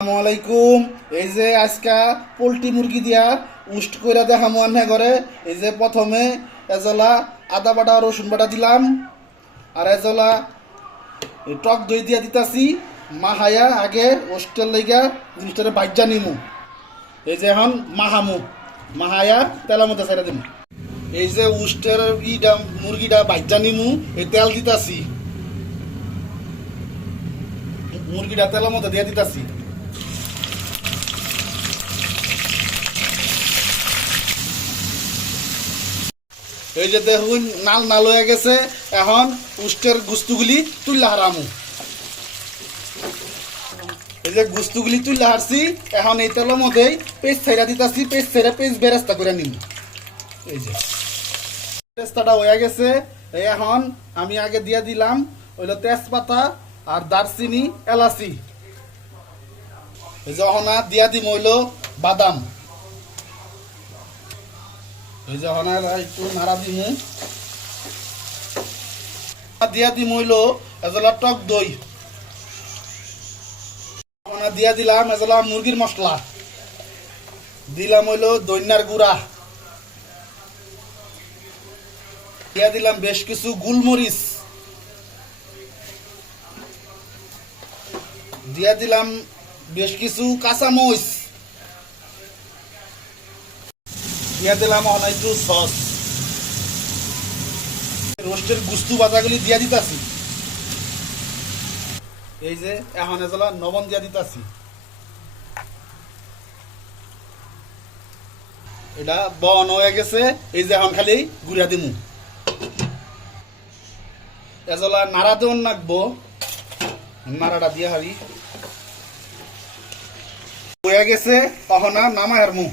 আসসালামু আলাইকুম। এই যে আজকা পোলট্রি মুরগি দিয়া উষ্ট কইরা দেখা মনে করে এই যে প্রথমে এজলা আদা বাটা, রসুন বাটা দিলাম। আর এজলা টক দই দিয়া দিতাছি। মাহায়া আগে ওস্টের লাইগা জিনিসটারে বাজ্যা নিমু। এই যে এখন মাহামু। মাহায়া তেলের মধ্যে ছেড়ে দিমু। এই যে উষ্টের ইটা মুরগিটা বাজ্যা নিমু, এই তেল দিতাছি। মুরগিটা তেলের মধ্যে দিয়ে দিতাছি। এই যে দেখুন, নাল নাল হয়ে গেছে। এখন উষ্টের গুস্তুগুলি তুললা হারামু। এই যে গুস্তুগুলি তুললা হারছি, এখন এই তেলের মধ্যেই পেস্ট ছেড়া দিতাছি, পেস্ট ছেড়ে পেস্ট বেরেস্তা করে নিম। এই যে। পেস্তাটা হয়ে গেছে। এখন আমি আগে দিয়ে দিলাম, হইল তেজপাতা আর দারচিনি, এলাচি। এই যে এখন আর দিয়া দিম হইল বাদাম। এজলা দই। দিয়া দিলাম এজলা মুরগির মশলা। দিলাম হইল দইনার গুড়া। দিয়া দিলাম বেশ কিছু গুলমরিচ। দিয়া দিলাম বেশ কিছু কাঁচামরিচ। দিয়া দিলাম অন একটু সস। রোস্টের গুস্তু বাজাগুলি দিয়া দিতাছি। এই যে, এখন এজলা নবন দিয়া দিতাছি। এটা বন হয়ে গেছে, এই যে এখন খালি গুড়া দিমু। এজলা নাড়া দেওয়ান নাকবো নাড়াটা দিয়ে হারি। হয়ে গেছে, তখন আর নামায় আর মুখ